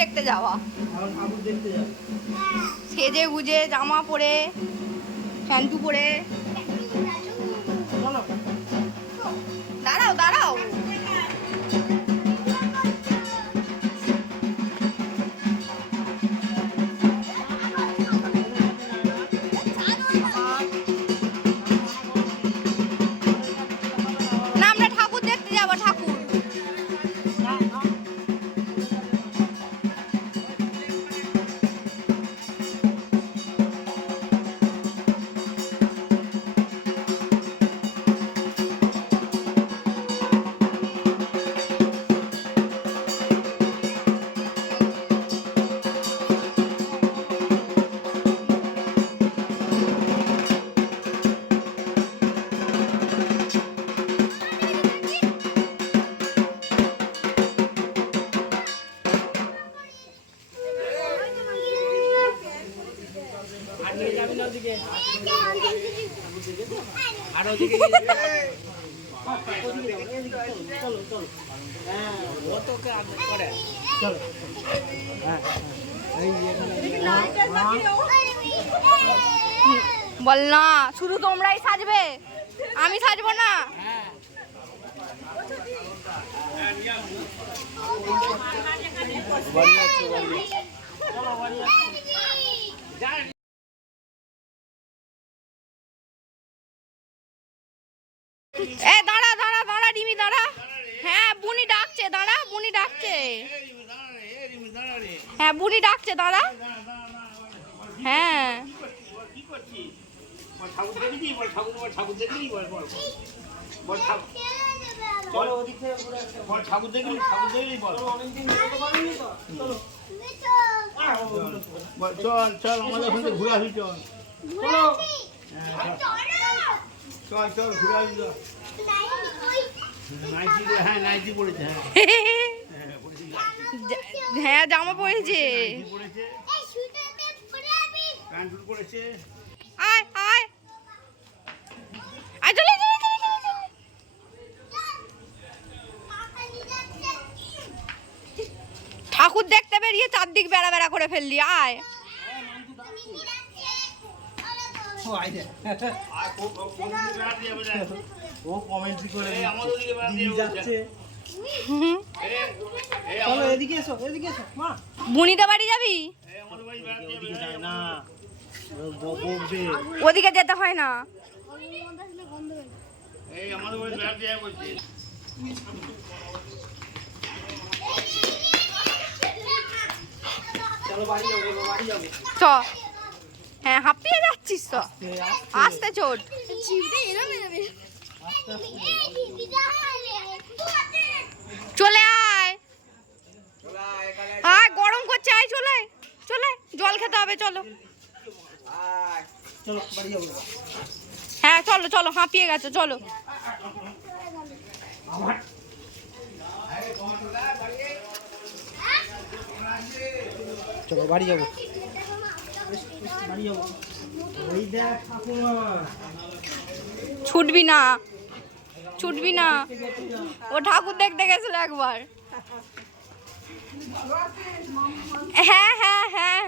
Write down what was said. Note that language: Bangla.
দেখতে যাওয়া, সেজে গুজে জামা পরে প্যান্টু পরে। দাঁড়াও দাঁড়াও, না আমরা ঠাকুর দেখতে যাবো, ঠাকুর। বল না, শুধু তোমরাই সাজবে, আমি সাজবো না। এ দাঁড়া দাঁড়া দাঁড়া রিমি দাঁড়া। হ্যাঁ বুনি ডাকছে, দাঁড়া বুনি ডাকছে। হ্যাঁ বুনি ডাকছে, দাঁড়া। হ্যাঁ চল চল আমাদের ওখানে ঘুরে আসি, চল চল চল ঘুরে আসি। হ্যাঁ নাইটি পড়েছে, হ্যাঁ জামা পরেছে, প্যান্ট পড়েছে। আয় আয় আয়, চলে চলে চলে চলে চলে। ঠাকুর দেখতে বেরিয়ে চারদিক বেড়া বেড়া করে ফেললি। আয় ও কমেন্ট্রি করে যাচ্ছে। চলো এদিকে এসো, এদিকে এসো মা। বুনিতে বাড়ি যাবি? না ওদিকে যেতে হয় না। চ, হ্যাঁ হাঁপিয়ে যাচ্ছিস তো, আস্তে চোট। চলে আয়, আয় গরম করছে, আয় চলে চলে, জল খেতে হবে, চলো। হ্যাঁ চলো চলো, হাঁপিয়ে গেছো, চলো। চলো বাড়ি যাবো, বাড়ি যাবো। ওই দেখ ঠাকুমা, ছুটবি না ছুটবি না, ও ঠাকুর দেখতে গেছিল একবার। হ্যাঁ হ্যাঁ হ্যাঁ